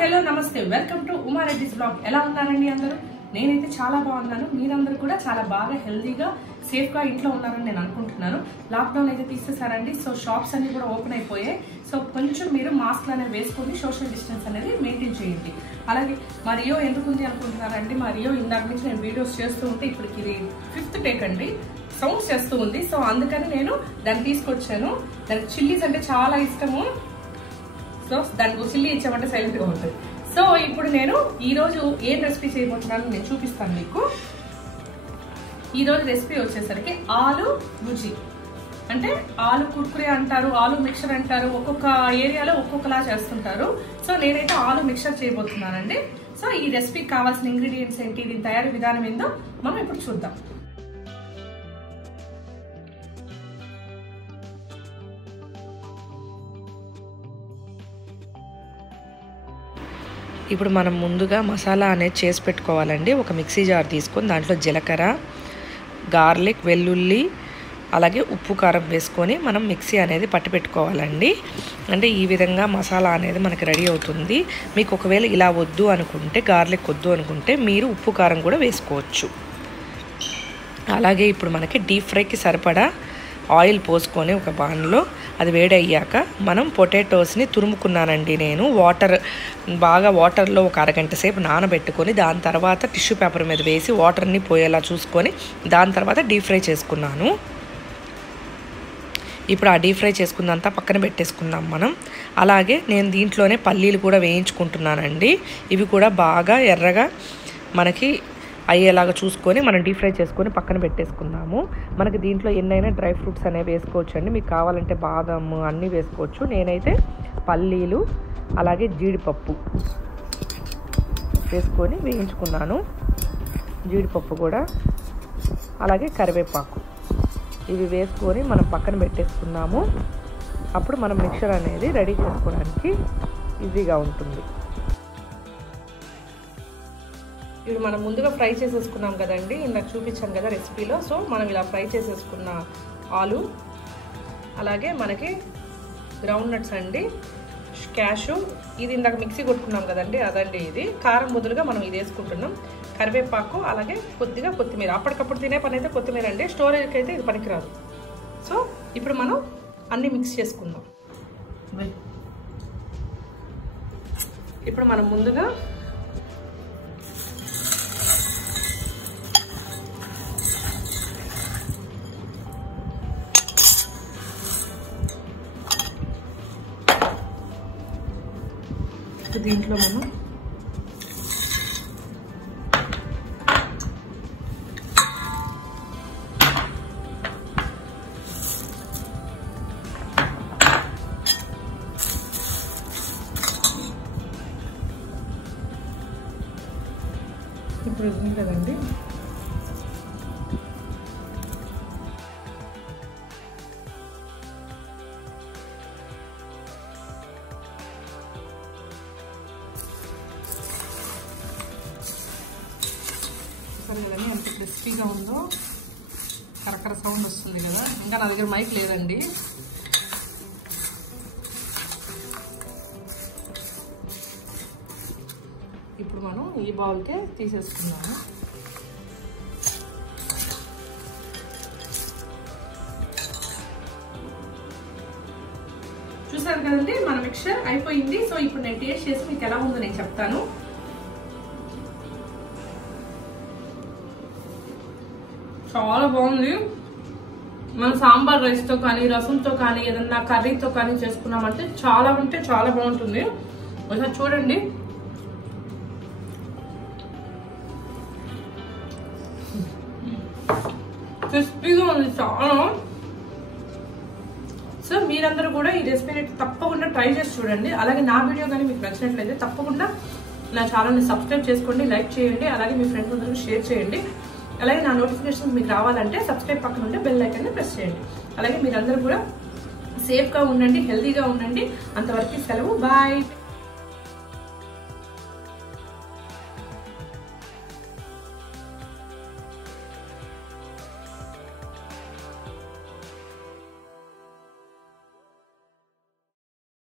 Hello నమస్తే welcome to Uma Reddy's blog. ఎలా ఉన్నారండి అందరూ? నేనైతే చాలా బాగున్నాను. మీరందరూ కూడా చాలా బాగా హెల్తీగా సేఫ్గా ఇంట్లో ఉన్నారని నేను అనుకుంటున్నాను. లాక్డౌన్ అయితే తీసేసారండి. సో షాప్స్ అన్ని కూడా ఓపెన్ అయిపోయాయి. సో కొంచెం మీరు మాస్క్లు అనేవి వేసుకొని సోషల్ డిస్టెన్స్ అనేది మెయింటైన్ చేయండి. అలాగే మరియో ఎందుకు ఉంది అనుకుంటున్నారండి. మరియో ఇందాక నుంచి నేను వీడియోస్ చేస్తూ ఉంటే ఇప్పటికి ఇది 5th టేక్ అండి. సౌండ్స్ చేస్తూ ఉంది. సో అందుకని నేను దాన్ని తీసుకొచ్చాను. దానికి చిల్లీస్ అంటే చాలా ఇష్టము. సో దానికి చిల్లీ ఇచ్చామంటే సైలెంట్గా ఉంటుంది. సో ఇప్పుడు నేను ఈరోజు ఏం రెసిపీ చేయబోతున్నాను నేను చూపిస్తాను మీకు. ఈరోజు రెసిపీ వచ్చేసరికి ఆలు భుజీ, అంటే ఆలు కుర్కురే అంటారు, ఆలు మిక్చర్ అంటారు, ఒక్కొక్క ఏరియాలో ఒక్కొక్కలా చేస్తుంటారు. సో నేనైతే ఆలు మిక్చర్ చేయబోతున్నానండి. సో ఈ రెసిపీకి కావాల్సిన ఇంగ్రీడియంట్స్ ఏంటి, దీని తయారీ విధానం ఏందో మనం ఇప్పుడు చూద్దాం. ఇప్పుడు మనం ముందుగా మసాలా అనేది చేసి పెట్టుకోవాలండి. ఒక మిక్సీ జార్ తీసుకొని దాంట్లో జీలకర్ర, గార్లిక్, వెల్లుల్లి, అలాగే ఉప్పు, కారం వేసుకొని మనం మిక్సీ అనేది పట్టి పెట్టుకోవాలండి. అంటే ఈ విధంగా మసాలా అనేది మనకి రెడీ అవుతుంది. మీకు ఒకవేళ ఇలా వద్దు అనుకుంటే, గార్లిక్ వద్దు అనుకుంటే మీరు ఉప్పు, కారం కూడా వేసుకోవచ్చు. అలాగే ఇప్పుడు మనకి డీప్ ఫ్రైకి సరిపడా ఆయిల్ పోసుకొని ఒక పాన్లో అది వేడయ్యాక మనం పొటాటోస్ని తురుముకున్నానండి. నేను వాటర్లో ఒక అరగంట సేపు నానబెట్టుకొని దాని తర్వాత టిష్యూ పేపర్ మీద వేసి వాటర్ని పోయేలా చూసుకొని దాని తర్వాత డీప్ ఫ్రై చేసుకున్నాను. ఇప్పుడు ఆ డీప్ ఫ్రై చేసుకున్నంత పక్కన పెట్టేసుకుందాం మనం. అలాగే నేను దీంట్లోనే పల్లీలు కూడా వేయించుకుంటున్నానండి. ఇవి కూడా బాగా ఎర్రగా మనకి అయ్యేలాగా చూసుకొని మనం డీప్ ఫ్రై చేసుకొని పక్కన పెట్టేసుకుందాము. మనకి దీంట్లో ఎన్నైనా డ్రై ఫ్రూట్స్ అనేవి వేసుకోవచ్చు అండి. మీకు కావాలంటే బాదం అన్నీ వేసుకోవచ్చు. నేనైతే పల్లీలు అలాగే జీడిపప్పు వేసుకొని వేయించుకున్నాను. జీడిపప్పు కూడా, అలాగే కరివేపాకు ఇవి వేసుకొని మనం పక్కన పెట్టేసుకున్నాము. అప్పుడు మనం మిక్చర్ అనేది రెడీ చేసుకోవడానికి ఈజీగా ఉంటుంది. ఇప్పుడు మనం ముందుగా ఫ్రై చేసేసుకున్నాం కదండి, ఇందాక చూపించాను కదా రెసిపీలో. సో మనం ఇలా ఫ్రై చేసేసుకున్న ఆలు, అలాగే మనకి గ్రౌండ్ నట్స్ అండి, క్యాషు, ఇది ఇందాక మిక్సీ కొట్టుకున్నాం కదండి అదండి. ఇది కారం బదులుగా మనం ఇది వేసుకుంటున్నాం. కరివేపాకు, అలాగే కొద్దిగా కొత్తిమీర. అప్పటికప్పుడు తినే పని అయితే కొత్తిమీర అండి, స్టోరేజ్కి అయితే ఇది పనికిరాదు. సో ఇప్పుడు మనం అన్నీ మిక్స్ చేసుకుందాం. ఇప్పుడు మనం ముందుగా దీంట్లో మనం ఇప్పుడు ఉంది కదండి, కదండి ఎంత క్రిస్పీగా ఉందో, కరకర సౌండ్ వస్తుంది కదా. ఇంకా నా దగ్గర మైక్ లేదండి. ఇప్పుడు మనం ఈ బౌల్కే తీసేసుకున్నాము. చూసారు కదండి మన మిక్చర్ అయిపోయింది. సో ఇప్పుడు నేను టేస్ట్ చేసి మీకు ఎలా ఉందో నేను చెప్తాను. చాలా బాగుంది. మనం సాంబార్ రైస్తో కానీ, రసంతో కానీ, ఏదన్నా కర్రీతో కానీ చేసుకున్నామంటే చాలా అంటే చాలా బాగుంటుంది. ఒకసారి చూడండి. క్రిస్పీగా ఉంది చాలా. సో మీరందరూ కూడా ఈ రెసిపీని తప్పకుండా ట్రై చేసి చూడండి. అలాగే నా వీడియో కానీ మీకు నచ్చినట్లయితే తప్పకుండా నా ఛానల్ని సబ్స్క్రైబ్ చేసుకోండి, లైక్ చేయండి, అలాగే మీ ఫ్రెండ్స్ అందరికీ షేర్ చేయండి. అలాగే నా నోటిఫికేషన్స్ మీకు రావాలంటే సబ్స్క్రైబ్ పక్కన ఉంటే బెల్ ఐకాన్ని ప్రెస్ చేయండి. అలాగే మీరందరూ కూడా సేఫ్గా ఉండండి, హెల్తీగా ఉండండి. అంతవరకు సెలవు, బాయ్.